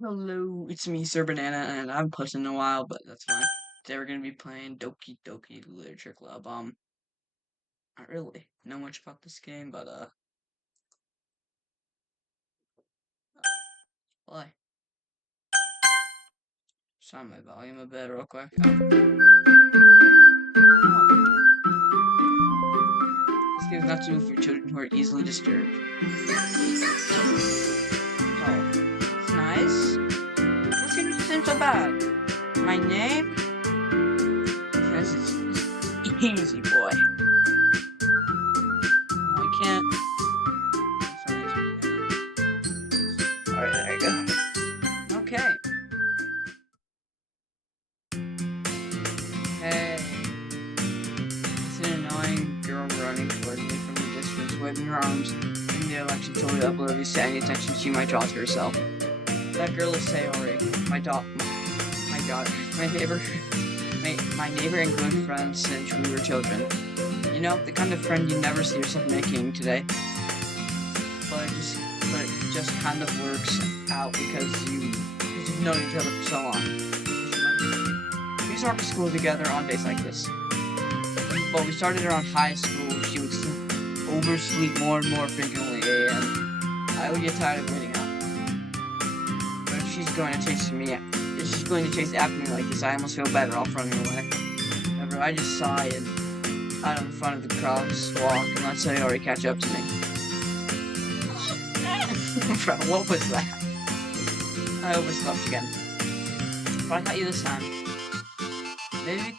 Hello, it's me, Sir Banana, and I haven't posted in a while, but that's fine. Today we're gonna be playing Doki Doki Literature Club. Not really know much about this game, but play. Sound my volume a bit real quick. Oh, this game's not suitable for children who are easily disturbed. Oh, it's nice. This game doesn't seem so bad. My name? This is easy, boy. Oh, I can't. Alright, there you go. Okay. Hey. It's an annoying girl running towards me from the distance, waving her arms in the election totally oblivious to any attention she might draw to herself. That girl is Sayori, my daughter, my neighbor and good friend since we were children. You know, the kind of friend you never see yourself making today. But it just kind of works out because you've known each other for so long. We start school together on days like this. But we started around high school. She would oversleep more and more frequently, and I would get tired of waiting up. But if she's going to chase after me like this, I almost feel better off running away. However, I just sigh and out in front of the crosswalk and let Sayori catch up to me. Bro, what was that? I overslept again. But I got you this time. Maybe,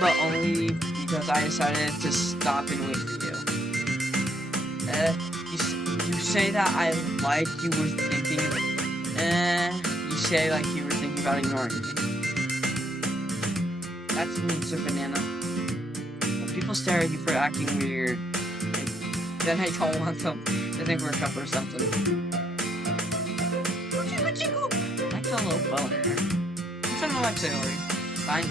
but only because I decided to stop and wait for you. You say that you were thinking. You say like you were thinking about ignoring me. That's means a banana. When people stare at you for acting weird, then I don't want them to think we're a couple or something. I feel a little boner. I'm trying to like Sayori. Fine.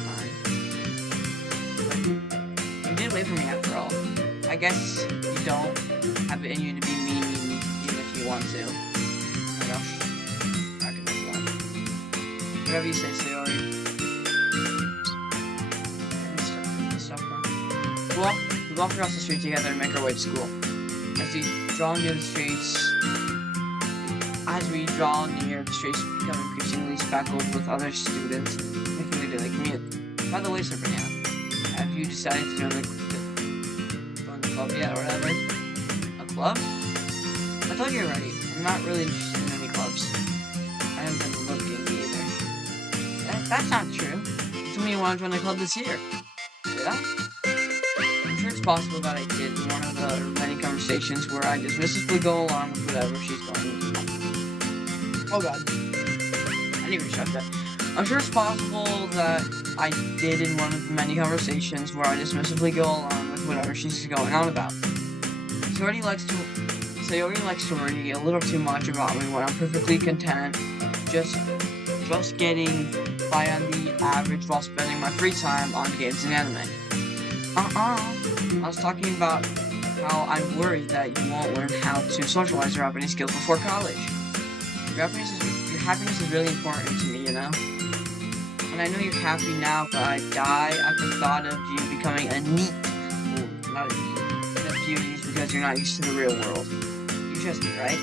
You did wait for me after all. I guess you don't have it in you to be mean even if you want to. Oh my gosh. I can make that. Whatever you say, Sayori. We walk across the street together and make our way to school. As we draw near the streets become increasingly speckled with other students, making the daily commute. By the way, Sir Banana, have you decided to join the club yet, or whatever? A club? I told you already, I'm not really interested in any clubs. I haven't been looking either. That's not true. You told me you wanted to join the club this year. Did I? I'm sure it's possible that I did in one of the many conversations where I dismissively go along with whatever she's going with. Oh god. I need to shut that. I'm sure it's possible that I did in one of the many conversations where I dismissively go along with whatever she's going on about. Sayori likes to worry a little too much about me when I'm perfectly content just getting by on the average while spending my free time on games and anime. I was talking about how I'm worried that you won't learn how to socialize or have any skills before college. Your happiness is really important to me, you know? And I know you're happy now, but I die at the thought of you becoming a neat. Ooh, not a neat. In a few years because you're not used to the real world. You trust me, right?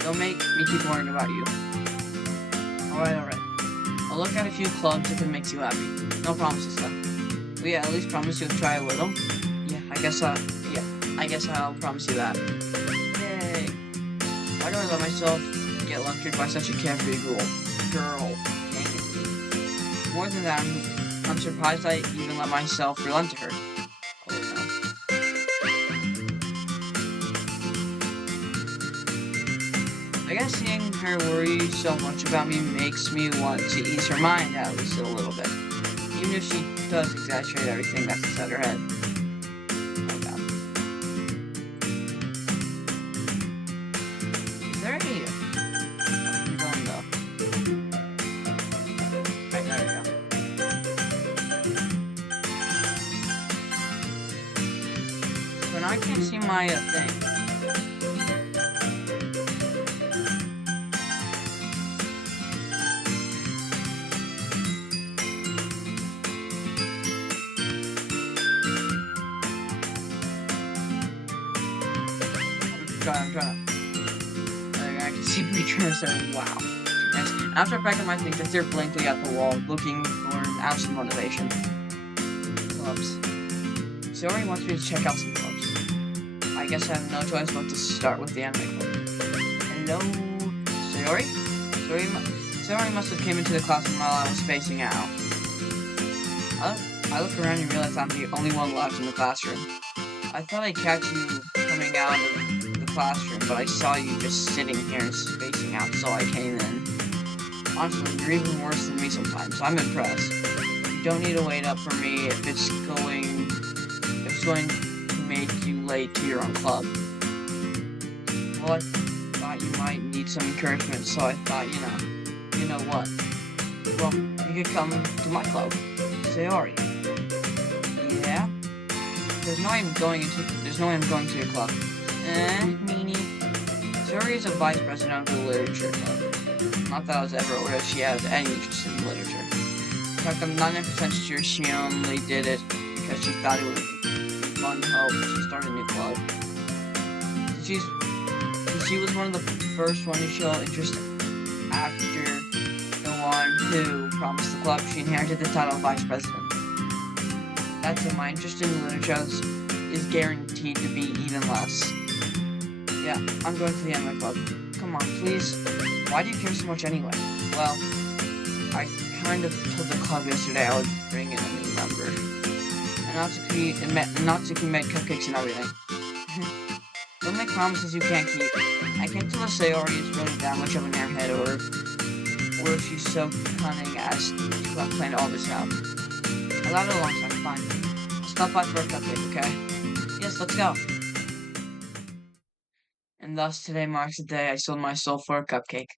Don't make me keep worrying about you. Alright. I'll look at a few clubs if it makes you happy. No promises, though. Will you at least promise you'll try a little? Yeah, I guess I'll promise you that. Yay! Why do I let myself get lectured by such a carefree girl? Dang it. More than that, I'm surprised I even let myself relent to her. Oh no. I guess seeing her worry so much about me makes me want to ease her mind at least a little bit. Even if she does exaggerate everything that's inside her head. Oh god. Is there any... I'm going though. Right, there we go. But I can't see my thing. trying to... I can see my cursor. Wow. Yes. After I pack up my things, I stare blankly at the wall, looking for an ounce of motivation. Clubs. Sayori wants me to check out some clubs. I guess I have no choice but to start with the anime club. Hello, Sayori? Sayori must have came into the classroom while I was spacing out. I look around and realize I'm the only one left in the classroom. I thought I'd catch you coming out of the classroom, but I saw you just sitting here and spacing out, so I came in. Honestly, you're even worse than me sometimes. I'm impressed. You don't need to wait up for me if it's going to make you late to your own club. Well, I thought you might need some encouragement, so I thought, you know what? Well, you could come to my club, Sayori. Yeah? There's no way I'm going to your club. Meanie. Sayori is a vice president of the literature club. Not that I was ever aware she had any interest in literature. In fact, I'm 99% sure she only did it because she thought it would be fun to help to start a new club. She was one of the first one to show interest after the one who promised the club. She inherited the title of vice president. That's when my interest in literature is guaranteed to be even less. Yeah, I'm going to the anime club. Come on, please. Why do you care so much anyway? Well, I kind of told the club yesterday I would bring in a new member. And Natsuki made cupcakes and everything. Don't make promises you can't keep. I can't tell if Sayori is really that much of an airhead or if she's so cunning as to have planned all this out. I got it a long time, fine. I'll stop by for a cupcake, okay? Yes, let's go. And thus today marks the day I sold my soul for a cupcake.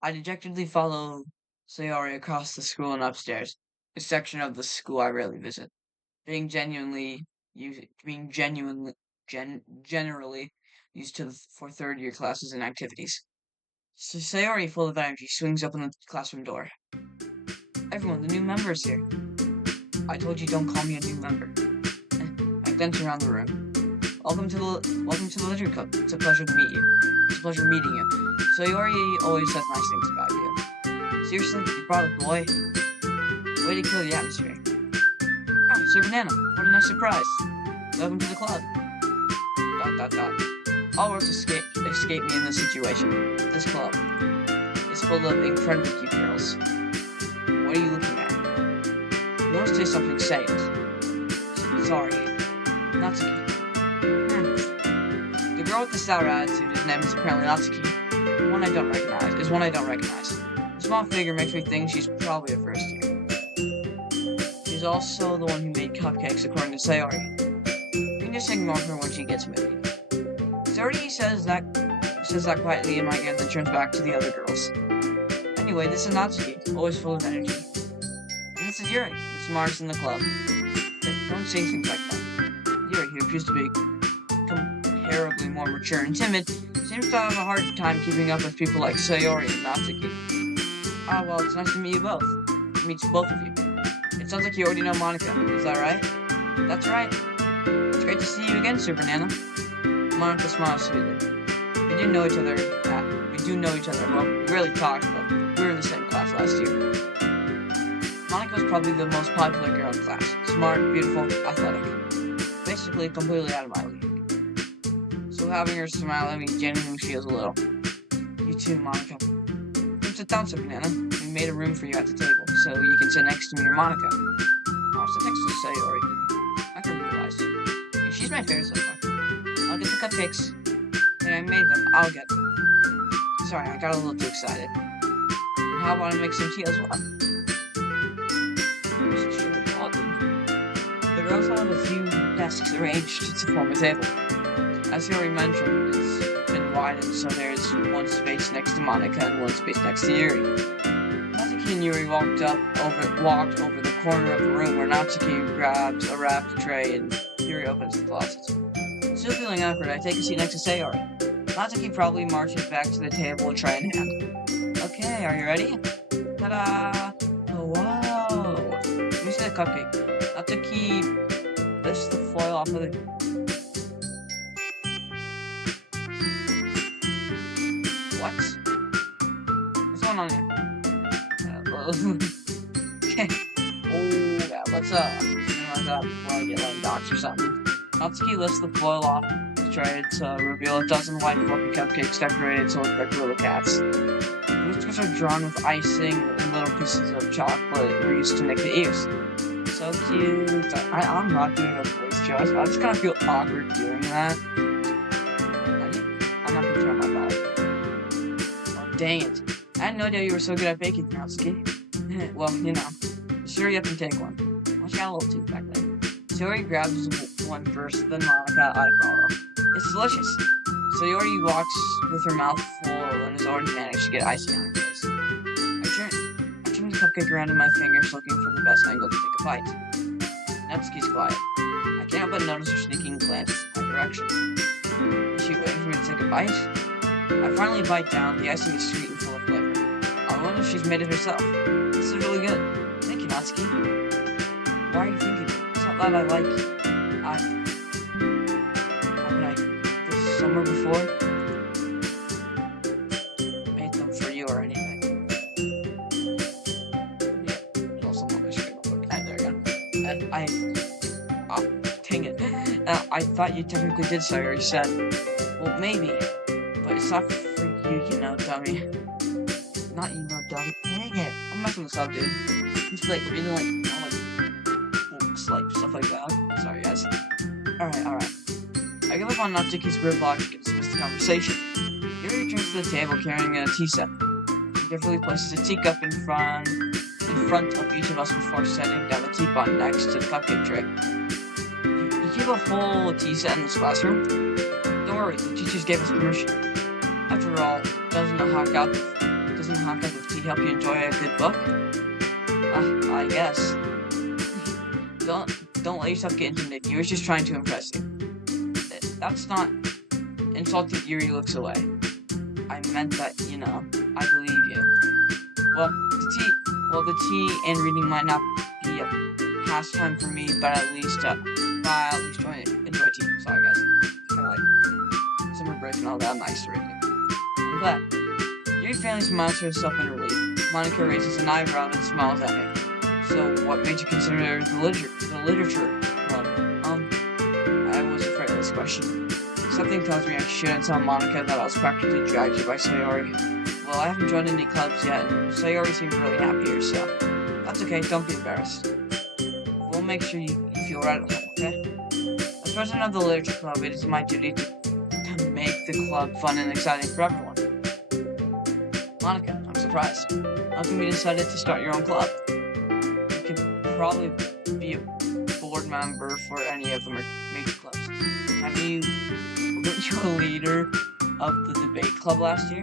I dejectedly follow Sayori across the school and upstairs, a section of the school I rarely visit, generally used for third-year classes and activities. So Sayori, full of energy, swings open the classroom door. Everyone, the new member is here. I told you don't call me a new member. I glance around the room. Welcome to the literature club. It's a pleasure to meet you. It's a pleasure meeting you. Sayori always says nice things about you. Seriously, you brought a boy? Way to kill the atmosphere. Oh, Sir Banana, what a nice surprise. Welcome to the club. ... All words escape me in this situation. This club is full of incredibly cute girls. What are you looking at? You want to say something, say it. Sorry. Natsuki. The girl with the sour attitude, whose name is apparently Natsuki, is one I don't recognize. The small figure makes me think she's probably a first year. She's also the one who made cupcakes, according to Sayori. You can just ignore her when she gets moody. Sayori says that quietly in my ear, then turns back to the other girls. Anyway, this is Natsuki, always full of energy. And this is Yuri, the smartest in the club. Don't say things like that. Yuri, who appears to be comparably more mature and timid, seems to have a hard time keeping up with people like Sayori and Natsuki. Ah, well, it's nice to meet you both. Meet both of you. It sounds like you already know Monica, is that right? That's right. It's great to see you again, Sir Banana. Monica smiles sweetly. We do know each other, well, we rarely talked, but we were in the same class last year. Monica was probably the most popular girl in class. Smart, beautiful, athletic. Basically, completely out of my league. So having her smile at me genuinely feels a little. You too, Monica. Come sit down, Sir Banana. We made a room for you at the table, so you can sit next to me or Monica. I'll sit next to Sayori. I can realize. Yeah, she's my favorite so far. I'll get the cupcakes. Hey, I made them. I'll get them. Sorry, I got a little too excited. And how about I make some tea as well? This is really odd. The girls have a few desks arranged to form a table. As he already mentioned, it's been widened, so there's one space next to Monica and one space next to Yuri. Natsuki and Yuri walked over the corner of the room where Natsuki grabs a wrapped tray and Yuri opens the closet. Still feeling awkward, I take a seat next to Sayori. Natsuki probably marches back to the table, tray in hand. Okay, are you ready? Ta-da! Oh, wow! Let me see the cupcake. Natsuki lifts the foil off of the... What? What's going on here? Okay. Oh, yeah, let's minimize that before I get like doxed or something. Natsuki lifts the foil off the tray to reveal a dozen white fluffy cupcakes decorated to look like little cats. The whiskers are drawn with icing and little pieces of chocolate were used to make the ears. So cute. I'm not doing a voice choice. I just kind of feel awkward doing that. I'm not gonna turn my volume. Oh, dang it. I had no idea you were so good at baking, Natsuki. Well, you know. Sure, you have to take one. Well, she got a little tooth back there. Sayori grabs one first, then Monica, I follow. It's delicious. Sayori walks with her mouth full and has already managed to get icing on her face. I turn the cupcake around in my fingers, looking for the best angle to take a bite. Natsuki's quiet. I can't help but notice her sneaking glance in my direction. Is she waiting for me to take a bite? I finally bite down. The icing is sweet and full of flavor. I wonder if she's made it herself. This is really good. Thank you, Natsuki. Why are you thinking? It's not that I like you. Haven't I this summer before? Made them for you or anything. Yeah, also want my screen real quick. There we go. Oh, dang it. I thought you technically did, so I already said. Well, maybe. But it's not for you, you know, dummy. Not you know, dummy. Dang it. I'm messing this up, dude. It's like really books, like stuff like that. Sorry, guys. Alright. I give up on Natsuki's weird logic and dismiss the conversation. Yuri returns to the table carrying a tea set. He carefully places a teacup in front of each of us before setting down the teapot next to the cupcake tray. You keep a whole tea set in this classroom? Don't worry, the teachers gave us permission. After all, doesn't a hot cup of tea help you enjoy a good book? I guess. Don't let yourself get intimidated. Yuri's just trying to impress you. That's not insulting. Yuri looks away. I meant that, you know, I believe you. Well, the tea and reading might not be a pastime for me, but at least enjoy tea. Sorry, guys. Kind of like summer break and all that nice reading. I'm glad. Yuri finally smiles to herself in relief. Monica raises an eyebrow and smiles at me. So, what made you consider the literature club? I was afraid of this question. Something tells me I shouldn't tell Monica that I was practically dragged here by Sayori. Well, I haven't joined any clubs yet, and Sayori seems really happy here, so that's okay, don't be embarrassed. We'll make sure you feel right at home, okay? As president of the literature club, it is my duty to make the club fun and exciting for everyone. Monica, I'm surprised. How come you decided to start your own club? You could probably be a board member for any of the major clubs. Weren't you a leader of the debate club last year?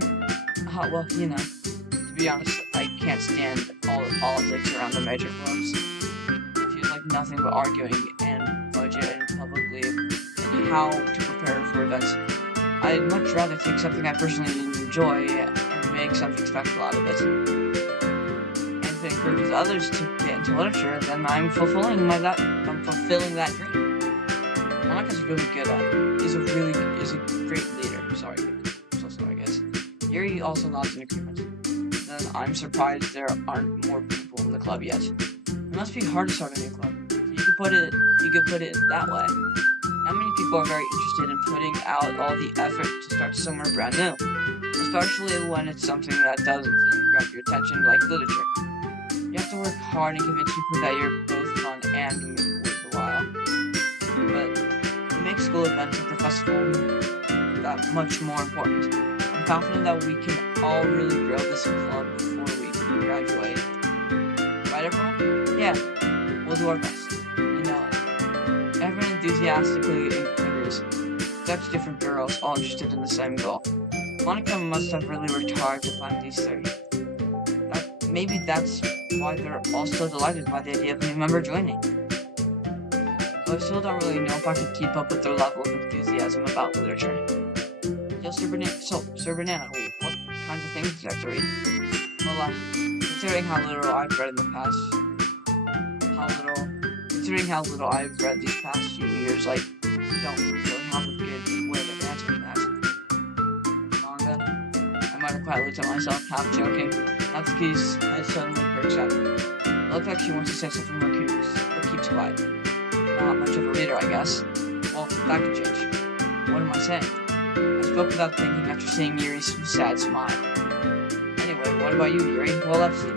Well, you know, to be honest, I can't stand all the politics around the major clubs. It feels like nothing but arguing and budget and publicly and how to prepare for events. I'd much rather take something I personally enjoy and make something special out of it. And if it encourages others to get into literature, then I'm fulfilling that dream. Monica's really good at it. Is a great leader. I'm so sorry, guys. Yuri also nods in agreement. Then I'm surprised there aren't more people in the club yet. It must be hard to start a new club. You could put it that way. Not many people are very interested in putting out all the effort to start somewhere brand new, especially when it's something that doesn't grab your attention like literature. You have to work hard and convince people that you're both fun and worth a while. But it makes school events like the festival that much more important. I'm confident that we can all really grow this club before we graduate. Right, everyone? Yeah, we'll do our best. You know it. Everyone enthusiastically agrees. Such different girls, all interested in the same goal. Monica must have really worked hard to find these three. Maybe that's why they're all so delighted by the idea of a new member joining. Though I still don't really know if I could keep up with their level of enthusiasm about literature. Sir Banana, what kinds of things do you have to read? Well, considering how little I've read these past few years, I don't really have a good way of answering that. Manga? I mutter quietly to myself, half joking. Natsuki's head suddenly perks up. It looked like she wants to say something but keeps quiet. Not much of a reader, I guess. Well, that could change. What am I saying? I spoke without thinking after seeing Yuri's sad smile. Anyway, what about you, Yuri? Well, let's see.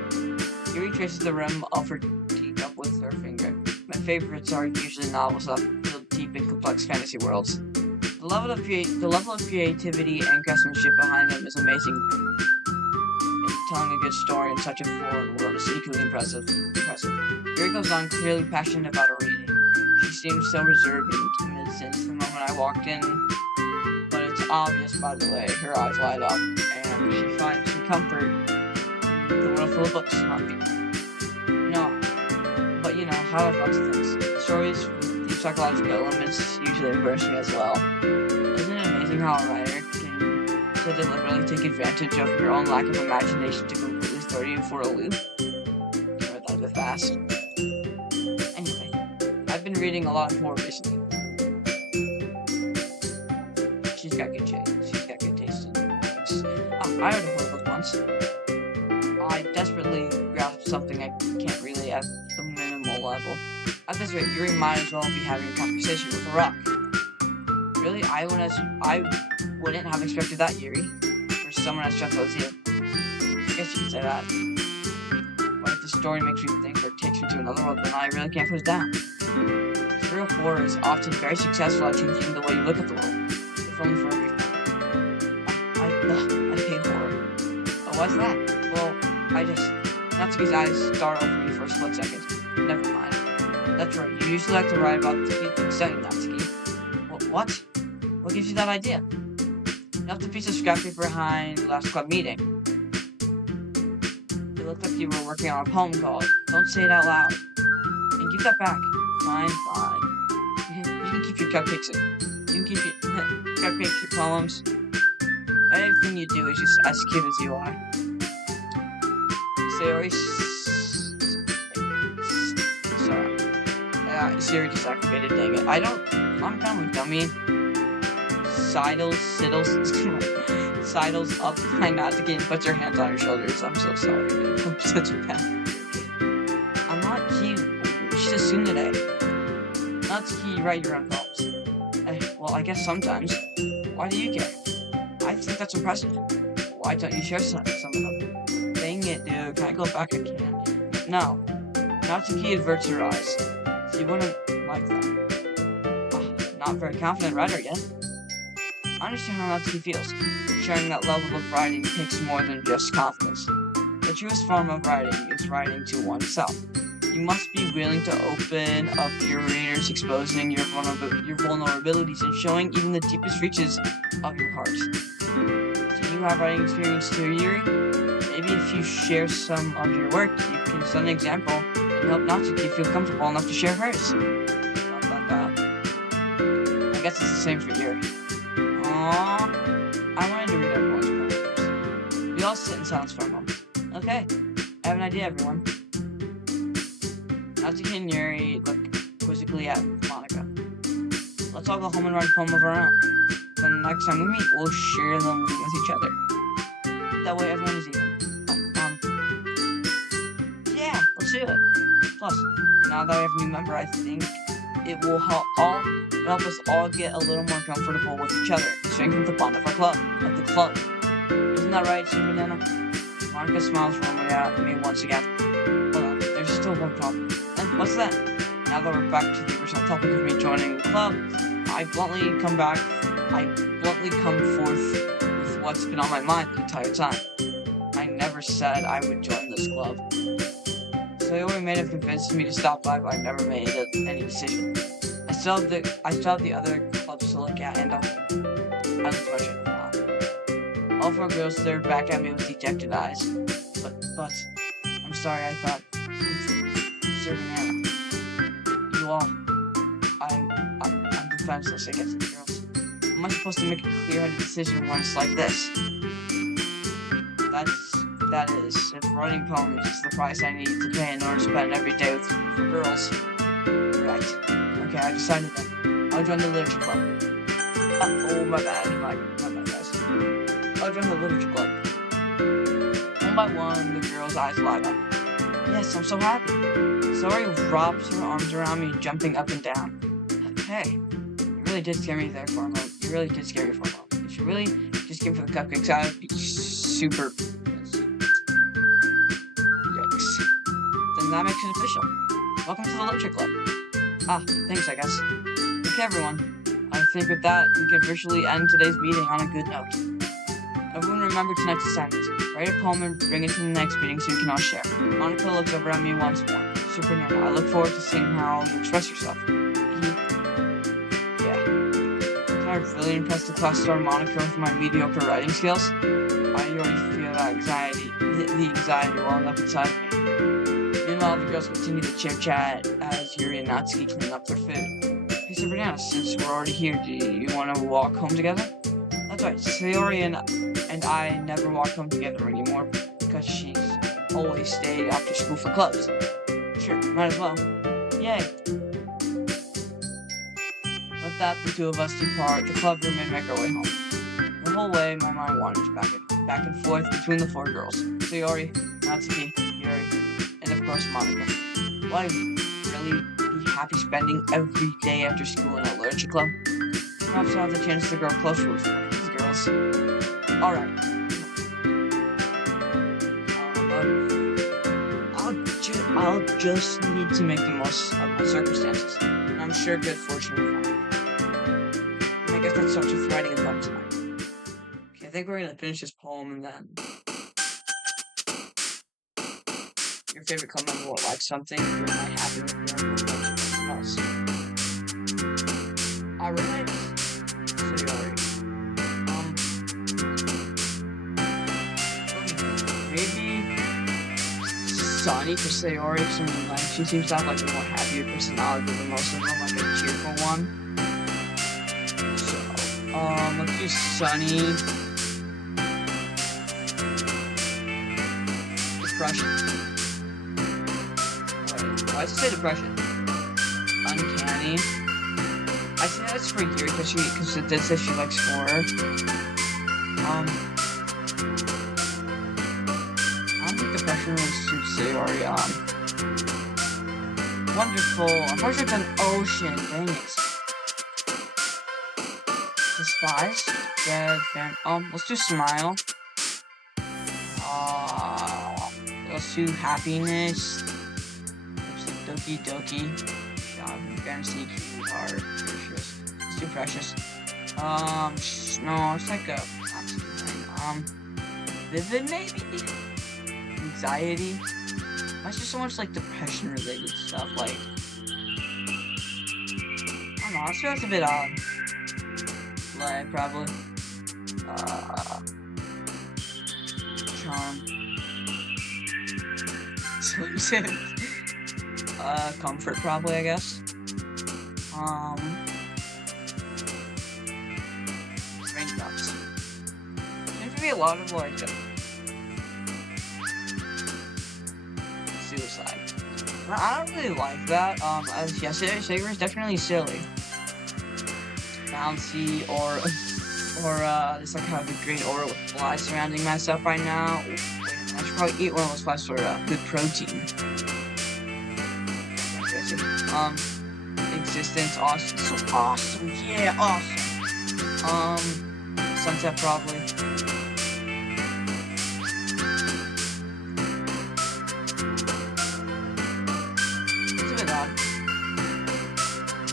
Yuri traces the rim of her teacup with her finger. My favorites are usually novels that feel deep in complex fantasy worlds. The level of creativity and craftsmanship behind them is amazing. And telling a good story in such a foreign world is equally impressive. Yuri goes on, clearly passionate about her reading. She seemed so reserved and timid since the moment I walked in, but it's obvious by the way her eyes light up, and she finds some comfort in the world full of books, not people. But how I've lots of things. Stories with deep psychological elements usually impress me as well. Isn't it amazing how a writer can so deliberately take advantage of your own lack of imagination to completely throw you for a loop? I read that a bit fast. Anyway, I've been reading a lot of horror recently. She's got good taste in books. I read a horror book once. I desperately grasped something I can't really at the minimal level. At this rate, Yuri might as well be having a conversation with a rock. Really? I wouldn't have expected that, Yuri. For someone as gentle as you. I guess you could say that. But if the story makes me think or takes me to another world, then I really can't put it down. Real horror is often very successful at changing the way you look at the world. If only for a brief moment. I hate horror. Oh, why's that? Well, Natsuki's eyes startled me for a split second. Never mind. That's right, you usually like to write about the things, don't you, Natsuki? What? What gives you that idea? You left a piece of scrap paper behind the last club meeting. It looked like you were working on a poem called Don't Say It Out Loud. And give that back. Fine. You can keep your cupcakes You can keep your cupcakes, your poems. Everything you do is just as cute as you are. Siri just activated, dang it. I'm kind of a dummy. Sidles up my Natsuki and puts her hands on her shoulders. I'm so sorry, dude. I'm such a bad. I'm not cute. She's a tsundere. Natsuki, you write your own poems. Well, I guess sometimes. Why do you care? I think that's impressive. Why don't you share some of them? Dang it, dude. Can I go back? I can't. No. Natsuki averts her eyes. You wouldn't like that. Not very confident writer yet. I understand how Natsuki feels. Sharing that level of writing takes more than just confidence. The truest form of writing is writing to oneself. You must be willing to open up your readers, exposing your vulnerabilities and showing even the deepest reaches of your heart. Do you have writing experience too, Yuri? Maybe if you share some of your work, you can set an example and help Natsuki feel comfortable enough to share hers. I guess it's the same for Yuri. Aww, I wanted to read everyone's poems. We all sit in silence for a moment. Okay, I have an idea, everyone. Natsuki and Yuri look quizzically at Monica. Let's all go home and write a poem of our own. Then next time we meet, we'll share them with each other. That way everyone is even. Yeah, let's do it. Plus, now that we have a new member, I think it will help us all get a little more comfortable with each other and strengthen the bond of the club. Isn't that right, Super Banana? Monica smiles warmly at me once again. Hold on, there's still one problem. What's that? Now that we're back to the original topic of me joining the club, I bluntly come forth with what's been on my mind the entire time. I never said I would join this club. Sayori may have convinced me to stop by, but I never made any decision. I still have the other clubs to look at, and I lose my train of thought. All four girls stared back at me with dejected eyes. But I'm sorry, I thought. Sir Banana. You all. I'm defenseless against the girls. Am I supposed to make a clear-headed decision when it's like this? That is, if writing poems is the price I need to pay in order to spend every day with girls. Right. Okay, I decided then. I'll join the literature club. Oh, my bad. My bad, guys. I'll join the literature club. by one, the girl's eyes light up. Yes, I'm so happy. Sayori wraps her arms around me, jumping up and down. Hey, you really did scare me there for a moment. You really did scare me for a moment. If you really just came for the cupcakes, I would be super pissed. Yikes. Then that makes it official. Welcome to the Literature Club. Ah, thanks, I guess. Okay, everyone. I think with that, we can officially end today's meeting on a good note. Everyone remember tonight's assignment. Write a poem and bring it to the next meeting so you can all share. Monica looks over at me once more. Super Nana, I look forward to seeing how you express yourself. Yeah. Can I really impress the class star Monica with my mediocre writing skills? I already feel that anxiety, the anxiety welling up inside of me. Meanwhile, the girls continue to chit-chat as Yuri and Natsuki clean up their food. Hey, Super Nana, since we're already here, do you want to walk home together? That's right, Sayori and I never walk home together anymore because she's always stayed after school for clubs. Sure, might as well. Yay! With that, the two of us depart the club room and make our way home. The whole way, my mind wanders back and forth between the four girls. Sayori, Natsuki, Yuri, and of course Monica. Will I really be happy spending every day after school in a literature club? Perhaps I'll have the chance to grow closer with these girls. Alright. I'll just need to make the most of my circumstances. And I'm sure good fortune will find me. And I guess that starts with writing a poem tonight. Okay, I think we're gonna finish this poem and then... Your favorite club member will like something, you're not happy with them, or something else. Alright. Sayori. Maybe Sunny for Sayori, because I mean, like, she seems to have like a more happier personality than most of them, like a cheerful one. So, let's do Sunny. Depression. Wait, why does it say depression? Uncanny. I think that's for Yuri because it did say she likes horror. I don't think depression really suits Sayori. Wonderful. I'm pretty sure it's an ocean. Dang it. Despise. Dead fan. Let's do smile. Let's do happiness. Let's do Doki Doki. Fantasy, cute, hard, precious. Let's do precious. No, it's like a thing. Vivid maybe? Anxiety? Why is there so much like depression related stuff? Like, I don't know, I feel it's a bit odd. Like, probably. Charm. Comfort probably, I guess. Raindrops. Seems to be a lot of like suicide. I don't really like that. As yesterday, Sager is definitely silly. Bouncy or just like have a green aura with flies surrounding myself right now. Wait, I should probably eat one of those flies for good protein. Existence, awesome, so awesome, yeah, awesome. Sunset probably. It's a bit odd.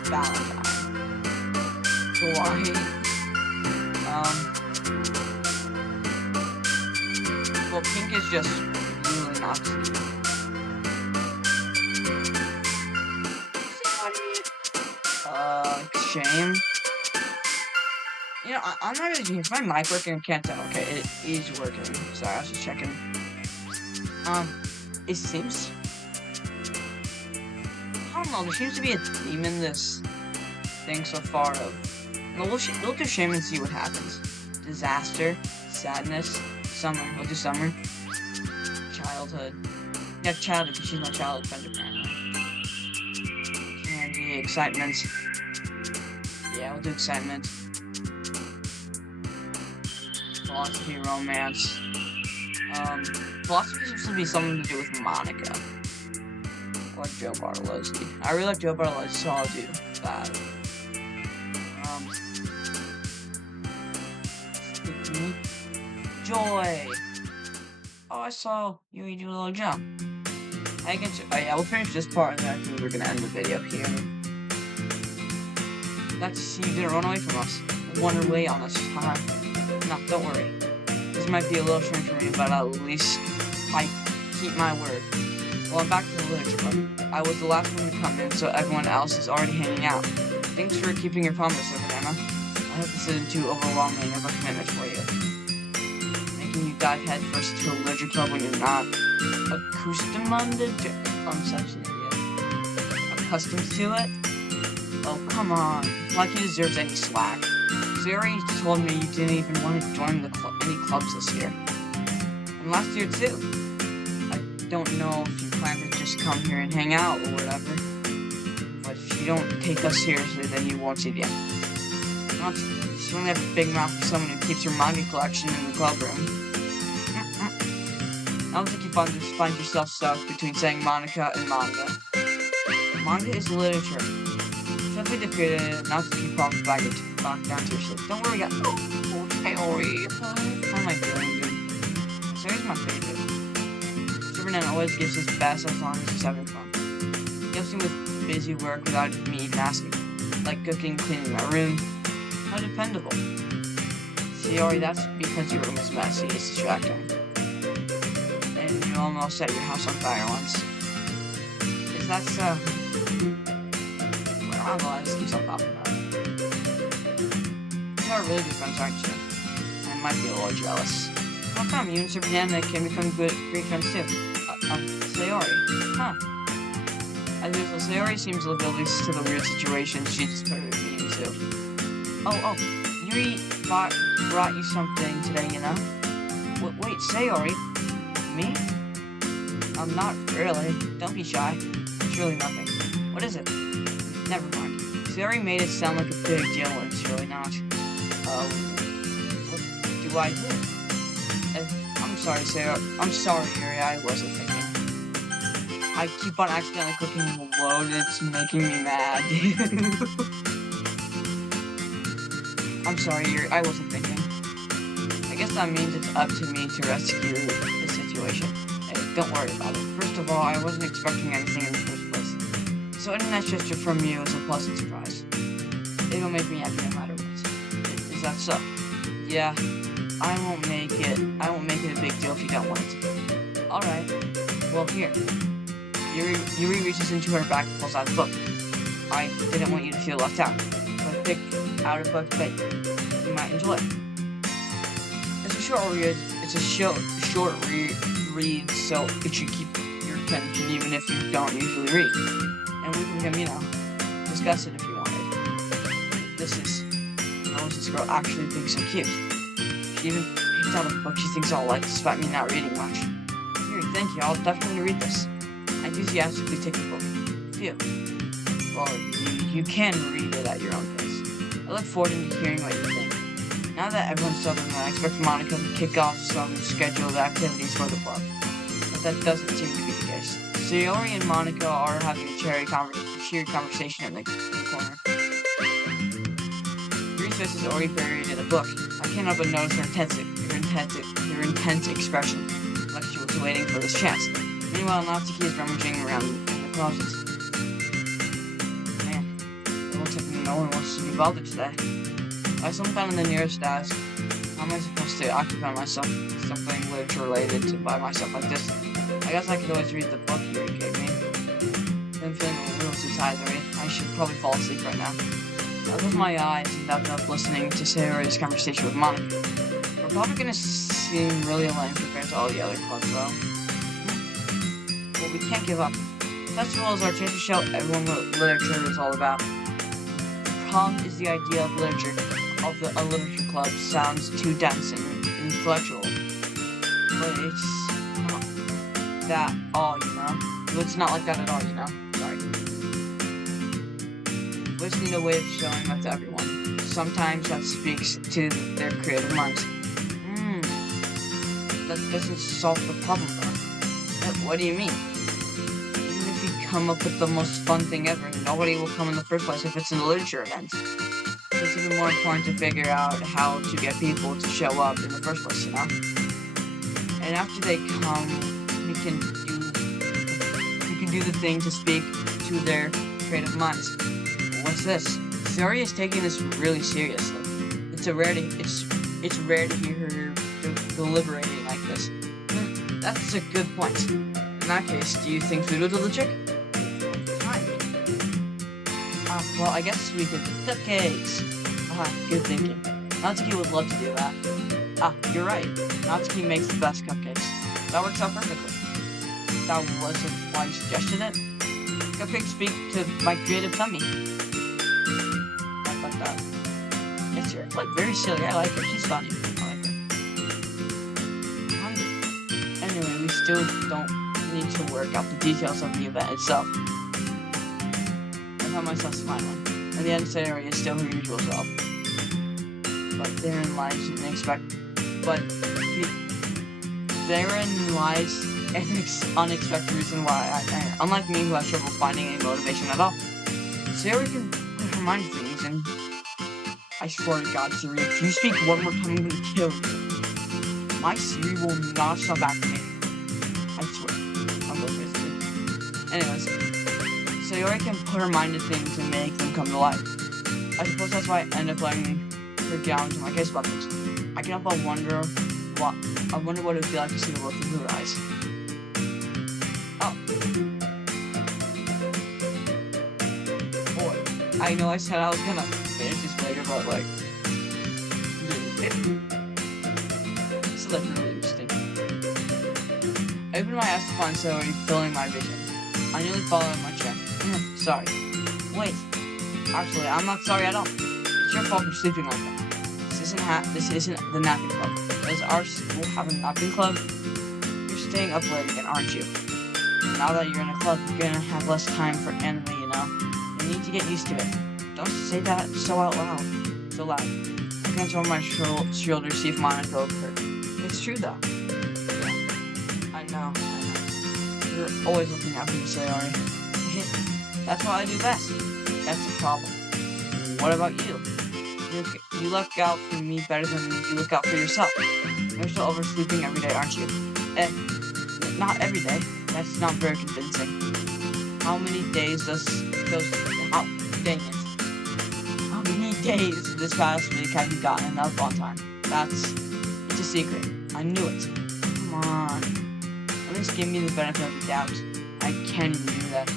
Valentine. Hawaii. Well, pink is just really not sweet. Shame. You know, I'm not really sure. Is my mic working? I can't tell. Okay, it is working. Sorry, I was just checking. It seems... I don't know, there seems to be a theme in this thing so far of... We'll do shame and see what happens. Disaster, sadness, summer. We'll do summer. Childhood. Yeah, childhood, because she's my childhood friend apparently. Candy, excitement. Yeah, we'll do excitement. Philosophy, romance. Philosophy seems to be something to do with Monica. Or Joe Bartolozzi. I really like Joe Bartolozzi, so I'll do that. Joy! Oh, I saw you do a little jump. I can. Oh yeah, we'll finish this part and then I think we're gonna end the video here. Glad to see you didn't run away from us. Run away on us, huh? No, don't worry. This might be a little strange for me, but at least I keep my word. Well, I'm back to the literature club. I was the last one to come in, so everyone else is already hanging out. Thanks for keeping your promise, Emma. I hope this isn't too overwhelming of a commitment for you. Making you dive headfirst to a literature club when you're not accustomed to. I'm such an idiot. Accustomed to it? Oh, come on. Like he deserves any slack. So you already told me you didn't even want to join any clubs this year. And last year, too. I don't know if you plan to just come here and hang out or whatever. But if you don't take us seriously, then you won't see the end. You certainly have a big mouth for someone who keeps your manga collection in the club room. I don't think you find yourself stuck between saying Monica and manga. Manga is literature. Simply defeated, not to keep problems back down to your sleep. Don't worry, guys. Okay, how am I doing, dude? So here's my favorite. Superman always gives his best as long as he's having fun. He helps me with busy work without me even asking. Like cooking, cleaning my room. How dependable. See, Ori, that's because your room is messy. It's distracting. And you almost set your house on fire once. Is that so? I don't know, I just keep on talking about it. You are really good friends, aren't you? I might be a little jealous. How come you and Superman can become great friends too? Sayori. Huh. As usual, Sayori seems to oblivious to the weird situation she just put me into. Oh, Yuri brought you something today, you know? Wait, Sayori? Me? Not really. Don't be shy. It's really nothing. What is it? Never mind. Sayori made it sound like a big deal when it's really not. What do I do? I'm sorry, Sarah. I'm sorry, Yuri. I wasn't thinking. I keep on accidentally clicking load. It's making me mad, I'm sorry, Yuri. I wasn't thinking. I guess that means it's up to me to rescue the situation. Hey, don't worry about it. First of all, I wasn't expecting anything in the first place. So any nice gesture from you is a pleasant surprise. It'll make me happy no matter what. Is that so? Yeah. I won't make it a big deal if you don't want it to be. Alright. Well, here. Yuri reaches into her bag and pulls out a book. I didn't want you to feel left out. So I picked out a book that you might enjoy. It's a short read, so it should keep your attention even if you don't usually read. And we can, discuss it if you wanted. How is this girl actually being so cute? She even picked out a book she thinks I'll like despite me not reading much. Here, thank you, I'll definitely read this. I enthusiastically take the book. Phew. Well, you can read it at your own pace. I look forward to hearing what you think. Now that everyone's settled, I expect Monica to kick off some scheduled activities for the club. But that doesn't seem to be the case. Sayori and Monica are having a cheery conversation in the corner. Yuri's face is already buried in a book. I can't help but notice her intense expression, like she was waiting for this chance. Meanwhile, Natsuki is rummaging around in the closet. Man, it looks like no one wants to be bothered today. I slumped down in the nearest desk. How am I supposed to occupy myself with something literature related to by myself like this? I guess I could always read the book Yuri gave me. I'm feeling a little too tired to read. I should probably fall asleep right now. I close my eyes and end up listening to Sayori's conversation with Monica. We're probably gonna seem really lame compared to all the other clubs though. Well, we can't give up. Festival is our chance to show everyone what literature is all about. The problem is the idea of literature, a literature club sounds too dense and intellectual. But it's not that all, It's not like that at all, Sorry. We just need a way of showing that to everyone. Sometimes that speaks to their creative minds. that doesn't solve the problem, though. What do you mean? Even if you come up with the most fun thing ever, nobody will come in the first place if it's in a literature event. It's even more important to figure out how to get people to show up in the first place, you know? And after they come, you can do the thing to speak to their creative minds. What's this? Sayori is taking this really seriously. It's rare to hear her deliberating like this. That's a good point. In that case, do you think food will do the trick? Well, I guess we could cupcakes. Good thinking. Natsuki would love to do that. You're right. Natsuki makes the best cupcakes. That works out perfectly. That wasn't why you suggested it. Cupcakes speak to my creative tummy. Like that. Yes, you're like very silly. I like her. She's funny. I like her. I'm hungry. Anyway, we still don't need to work out the details of the event itself. I found myself smiling. And the end area is still her usual self. But therein lies an unexpected reason why unlike me who has trouble finding any motivation at all, Sayori can put her mind to things, and I swear to God, Siri, if you speak one more time, I'm gonna kill you. My Siri will not stop activating. I swear. I'm going crazy. Anyways, Sayori can put her mind to things and make them come to life. I suppose that's why I end up letting her down to my case buckets. I can't help but wonder what it would be like to see the look in her eyes. Oh. Boy, I know I said I was gonna finish this later, but like, this is like really interesting. I opened my eyes to find Sayori filling my vision. I nearly followed in my check. Sorry. Wait. Actually, I'm not sorry at all. It's your fault for sleeping like that. This isn't the napping club. Does our school have a napping club? You're staying up late again, aren't you? Now that you're in a club, you're gonna have less time for anime, you know? You need to get used to it. Don't say that so loud. I can't over my shoulder to see if mine feel hurt. It's true though. Yeah. I know. You're always looking out for me, Sayori. That's what I do best. That's the problem. What about you? You look out for me better than you look out for yourself. You're still oversleeping every day, aren't you? Not every day. That's not very convincing. How many days how many days this past week have you gotten enough on time? It's a secret. I knew it. Come on. At least give me the benefit of the doubt. I can't even do that.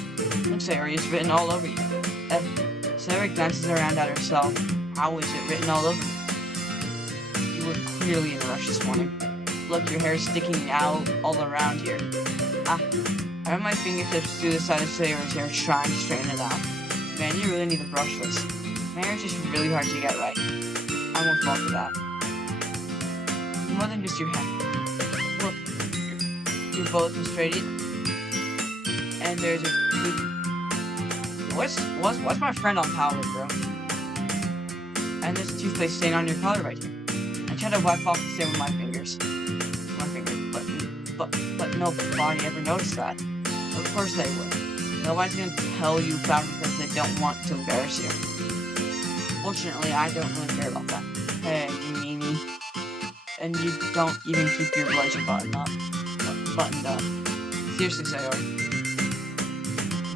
Look, Sayori, it's written all over you. Sayori glances around at herself. How is it written all over me? You were clearly in a rush this morning. Look, your hair is sticking out all around here. I run my fingertips through the side of Sayori's hair, trying to straighten it out. Man, you really need to brush this. My hair is just really hard to get right. I won't fall for that. More than just your hair. Look, you're both straightened, and there's a what's my friend on power, bro? And there's a toothpaste stain on your collar right here. I tried to wipe off the stain with my fingers. But nobody ever noticed that. Of course they would. Nobody's gonna tell you about it because they don't want to embarrass you. Fortunately, I don't really care about that. Hey, you meanie. And you don't even keep your blazer buttoned up. Seriously, Sayori.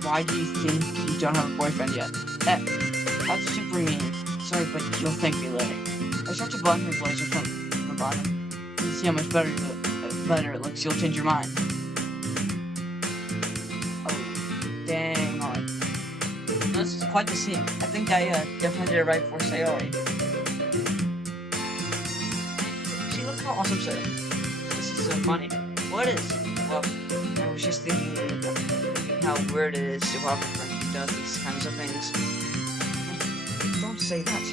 Why do you think you don't have a boyfriend yet? That's super mean. Sorry, but you'll thank me later. I start to button your blazer from the bottom. You see how much better it looks. You'll change your mind. Oh, dang on. This is quite the scene. I think I definitely did it right for Sayori. See, look how awesome Sayori. This is so funny. What is? Well, I was just thinking how weird it is to have a friend who does these kinds of things. Don't say that.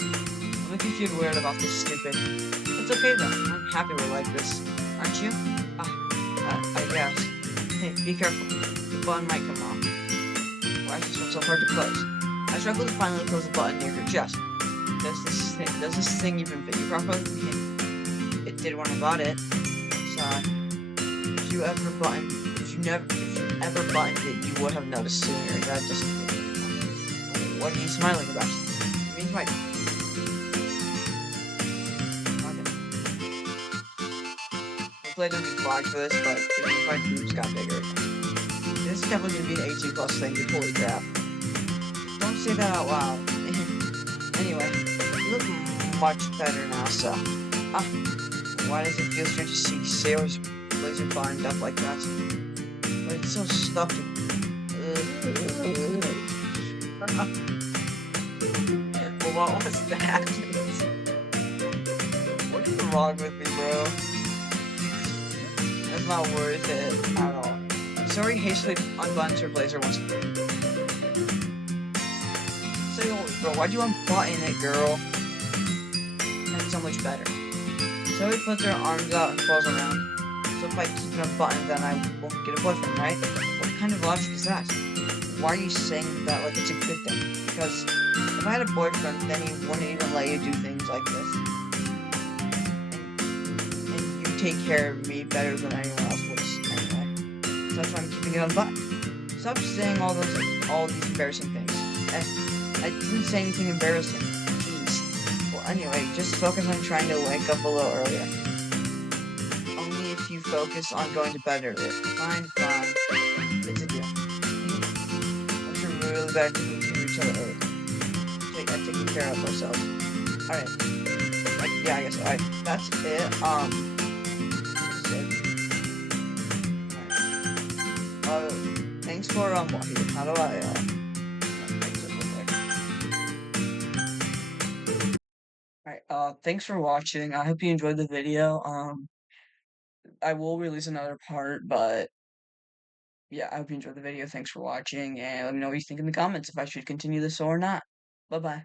I'll make you feel weird about this, stupid. It's okay though. I'm happy we're like this. Aren't you? I guess. Hey, be careful. The button might come off. Why is this one so hard to close? I struggle to finally close the button near your chest. Does this thing even fit you properly? It did when I bought it. Sorry. if you ever buttoned it, you would have noticed sooner. That doesn't mean what are you smiling about? It means my. Okay. Hopefully I don't get flagged for this, but it means my boobs got bigger. This is definitely gonna be an 18 plus thing, dude. Holy crap. Don't say that out loud. Anyway, you look much better now, so. Ah, why does it feel strange to see Sarah's blazer buttoned up like that? But it's so stuffy. Well, what was that? What's wrong with me, bro? That's not worth it at all. Sorry, hastily unbuttons her blazer once. Say, bro, why'd you unbutton it, girl? That's so much better. Zoe puts her arms out and twirls around. So if I keep it unbuttoned, then I won't get a boyfriend, right? What kind of logic is that? Why are you saying that like it's a good thing? Because if I had a boyfriend, then he wouldn't even let you do things like this. And you take care of me better than anyone else would anyway. So that's why I'm keeping it unbuttoned. Stop saying all these embarrassing things. I didn't say anything embarrassing. Jeez. Well, anyway, just focus on trying to wake up a little earlier. Only if you focus on going to bed earlier. Fine. It's a deal. We're really better taking care of each other early. Taking care of ourselves. Alright. Yeah, I guess. Alright. That's it. That's it. Alright. Thanks for, how do I, Alright, thanks for watching. I hope you enjoyed the video. I will release another part, but yeah, I hope you enjoyed the video. Thanks for watching, and let me know what you think in the comments if I should continue this or not. Bye-bye.